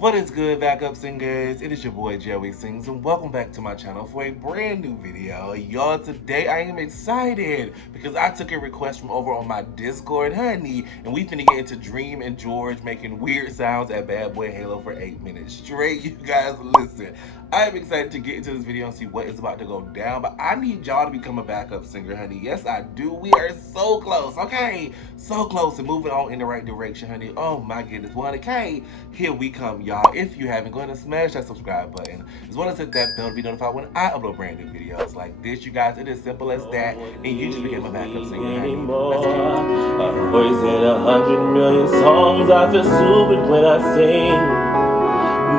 What is good, backup singers? It is your boy Joey Sings, and welcome back to my channel for a brand new video. Y'all, today I am excited because I took a request from over on my Discord, honey, and we finna get into Dream and George making weird sounds at Badboyhalo for 8 minutes straight. You guys, listen. I am excited to get into this video and see what is about to go down, but I need y'all to become a backup singer, honey. Yes, I do. We are so close, okay? So close and moving on in the right direction, honey. Oh my goodness. 100K. Here we come, y'all. If you haven't, go ahead and smash that subscribe button, as well as hit that bell to be notified when I upload brand new videos like this. You guys, it is simple as that, and you just became a backup singer, honey. Let's get it. A voice in 100 million songs. I feel stupid when I sing.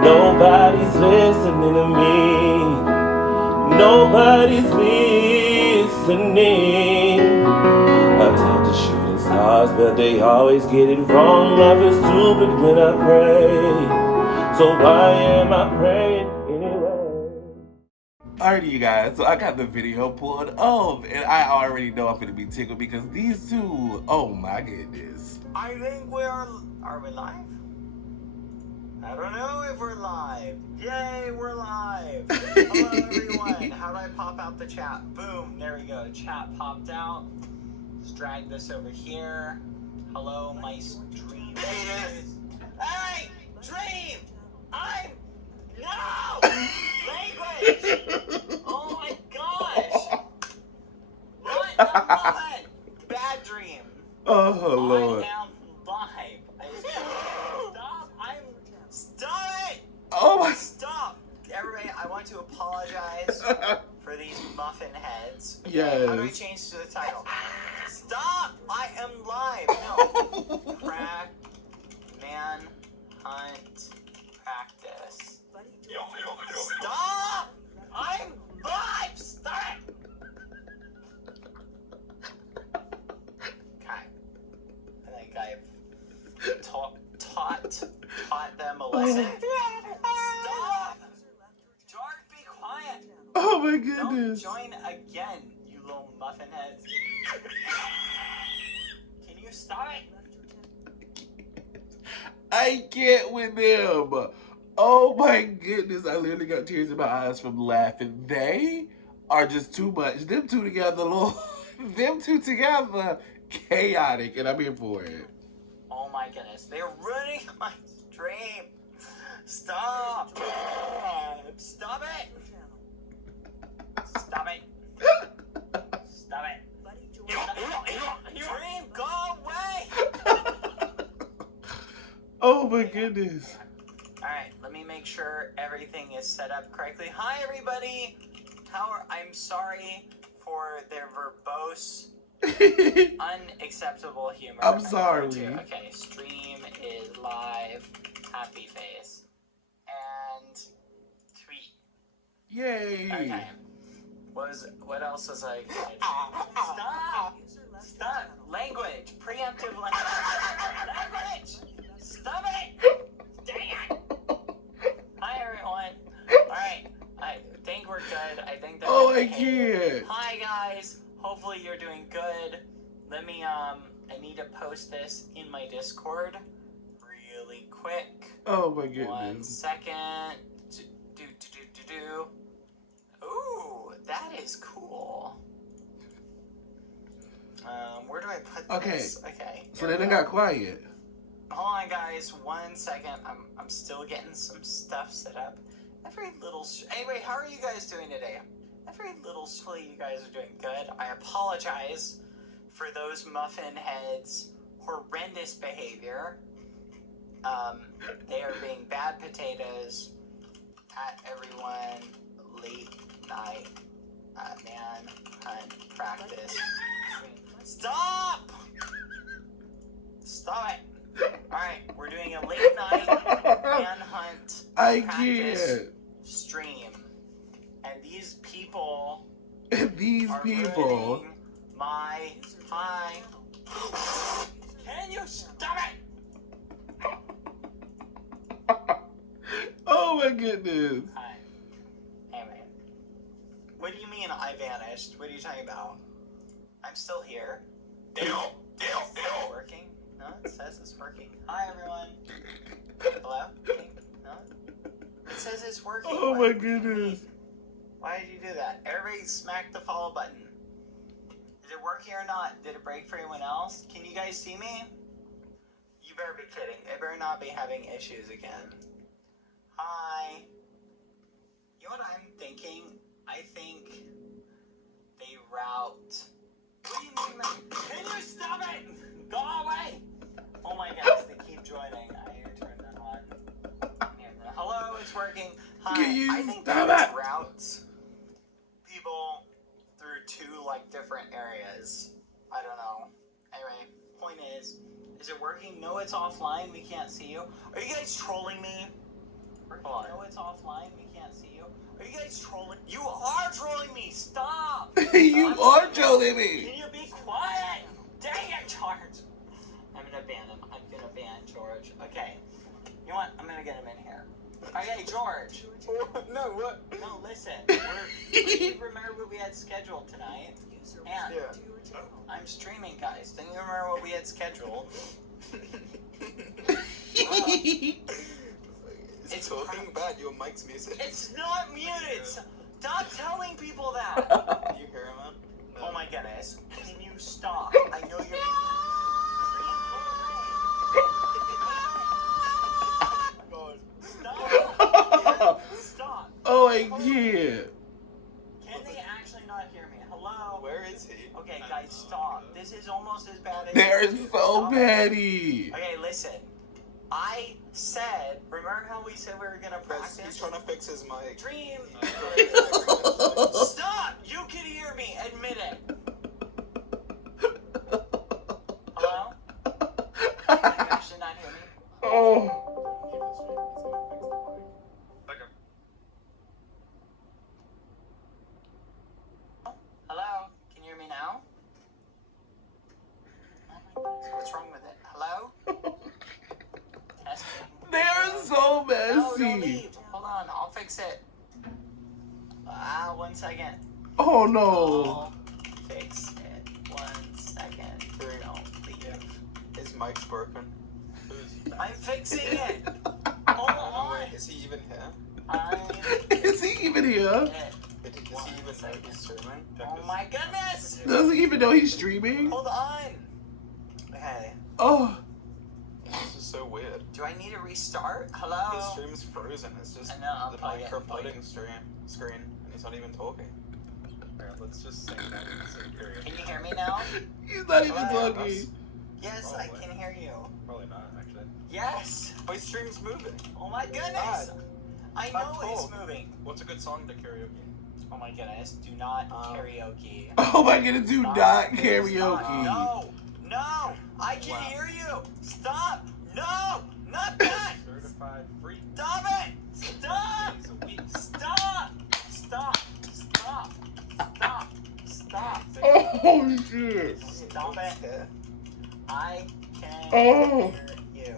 Nobody's listening to me. Nobody's listening. I talk to shooting stars, but they always get it wrong. I feel stupid when I pray. So why am I praying anyway? Alrighty, you guys, so I got the video pulled up, and I already know I'm gonna be tickled because these two, oh my goodness. I think are we live? I don't know if we're live. Yay, we're live. Hello, everyone. How do I pop out the chat? Boom, there we go. Chat popped out. Let's drag this over here. Hello, my stream. Hey, Dream! No! Language! Oh my gosh! What? No, bad Dream. Oh Lord. I am live. Stop it! Oh my. Stop! Everybody, I want to apologize for these muffin heads. Okay, Yes. how do I change to the title? Stop! I am live. No. Crack man hunt practice. Stop! I'm live. Stop it. Okay. I think I've taught them a lesson. Stop! George, be quiet. Oh my Don't goodness. join again, you little muffin heads. Can you stop it? I can't with them. Oh my goodness, I literally got tears in my eyes from laughing. They are just too much. Them two together, Lord. Them two together, chaotic, and I'm here for it. Oh my goodness, they're ruining my stream. Stop! Stop it! Stop it! Stop it! Dream, go away! Oh my goodness. Alright, let me make sure everything is set up correctly. Hi everybody! I'm sorry for their verbose, unacceptable humor. I'm sorry. Okay, stream is live. Happy face. And tweet. Yay. Okay. What else was I gonna do? Stop! Language! Preemptive language! Stop it! Dang it! Hi everyone. Alright. I think we're good. I think that I can't. Hi guys. Hopefully you're doing good. Let me I need to post this in my Discord really quick. Oh my goodness. 1 second. Ooh, that is cool. Where do I put this? Okay. So then it got quiet. Hold on, guys. 1 second. I'm still getting some stuff set up. Anyway, how are you guys doing today? Hopefully you guys are doing good. I apologize for those muffin heads' horrendous behavior. They are being bad potatoes at everyone late night man hunt practice. Stop! Stop it! Alright, we're doing a late night manhunt practice stream. And these people are ruining my hi. Can you stop it? Oh my goodness. Hi. Anyway. What do you mean I vanished? What are you talking about? I'm still here. Is it working? No, it says it's working. Hi everyone. Hello? No? says it's working. Oh What my do you mean? goodness. Why did you do that? Everybody smack the follow button. Is it working or not? Did it break for anyone else? Can you guys see me? You better be kidding. It better not be having issues again. Hi. You know what I'm thinking? I think they route. What do you mean, man? Can you stop it? Go away! Oh my goodness, they keep joining. I need to turn that on. Hello, it's working. Hi. Can you I think stop they it? route people through two different areas. I don't know. Anyway, point is it working? No, it's offline. We can't see you. Are you guys trolling me? Hold on. No, it's offline. We can't see you. Are you guys trolling? You are trolling me. Stop. You are trolling me. Can you be quiet? Dang it, George. I'm gonna ban him. I'm gonna ban George. Okay. You know what? I'm gonna get him in here. Okay, George. No, what? No, listen. We remember what we had scheduled tonight. And Yeah. I'm streaming, guys. Don't you remember what we had scheduled? It's talking bad. Your mic's muted. It's not muted. Stop telling people that. Can you hear him, man? No. Oh my goodness. Can you stop? I know you're. Stop. Stop. Oh, I can't. Can they actually not hear me? Hello? Where is he? Okay, guys, stop. This is almost as bad as. They're so Stop. petty. Okay, listen. I said, remember how we said we were gonna practice? He's trying to fix his mic. Dream. Stop! You can hear me. Admit it. Hello? Can you actually not hear me? Oh. Hello? Can you hear me now? Oh my goodness, what's wrong with it? Hello? Testing. They're so No, don't messy. leave. Hold on, I'll fix it. 1 second. Oh no. I'll fix it. 1 second. Don't leave. His mic's broken. I'm fixing it. Hold on. Wait, is he even here? I'm Is he even here? it. Does he even know he's streaming? Oh my goodness! Does he even know he's streaming? Hold on. Okay. Oh. This is so weird. Do I need to restart? Hello? His stream's frozen. It's just I know, I'll the plug it, Minecraft plug it. loading screen, and he's not even talking. Alright, let's just sing that in the same period. Can you hear me now? He's not even Hello? talking. Yes, I Probably. can hear you. Probably not, actually. Yes! My stream's moving. Oh my goodness! God. I Stop know it's talking. moving. What's a good song to karaoke? Oh my goodness, do not karaoke. Oh my goodness, do Stop. not Stop. karaoke. No! No! I can Wow. hear you! Stop! No! Not that! Certified free Stop it! Stop! days a week. Stop! Stop! Stop! Stop! Stop! Oh shit. Stop it! Yeah. I can Oh. hear you.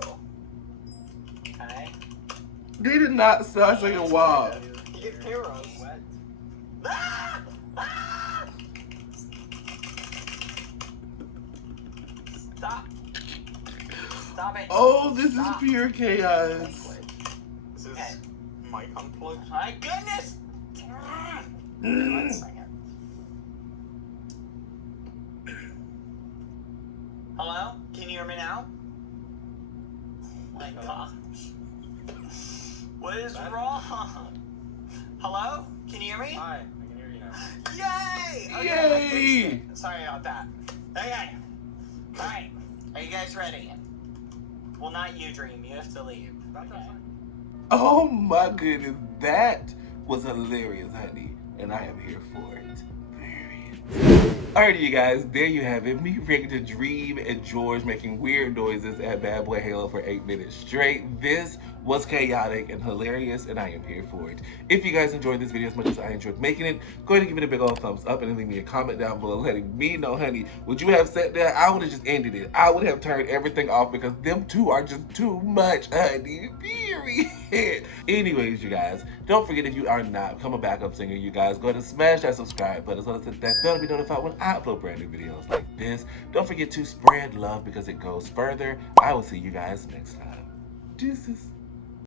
Okay? They did not start singing WAP. He can hear us. What? Ah! Ah! Stop! Stop it! Oh, this is Stop. pure chaos. Language. Is his Okay. mic unplugged? My goodness! One Mm. second. Hello? Can you hear me now? Oh my gosh. What is wrong? Hello? Can you hear me? Hi, I can hear you now. Yay! Okay, Yay! I fixed it. Sorry about that. Okay. Alright. Are you guys ready? Well, not you, Dream. You have to leave. That's Okay. fine. Oh my goodness, that was hilarious, honey. And I am here for it. Period. Alrighty, you guys, there you have it. Me ready to Dream and George making weird noises at Badboyhalo for 8 minutes straight. This was chaotic and hilarious, and I am here for it. If you guys enjoyed this video as much as I enjoyed making it, go ahead and give it a big old thumbs up and leave me a comment down below letting me know, honey, would you have sat there? I would have just ended it. I would have turned everything off because them two are just too much, honey. Period. Anyways, you guys, don't forget if you are not become a backup singer, you guys, go ahead and smash that subscribe button as well as hit that bell to be notified when I upload brand new videos like this. Don't forget to spread love because it goes further. I will see you guys next time. Deuces.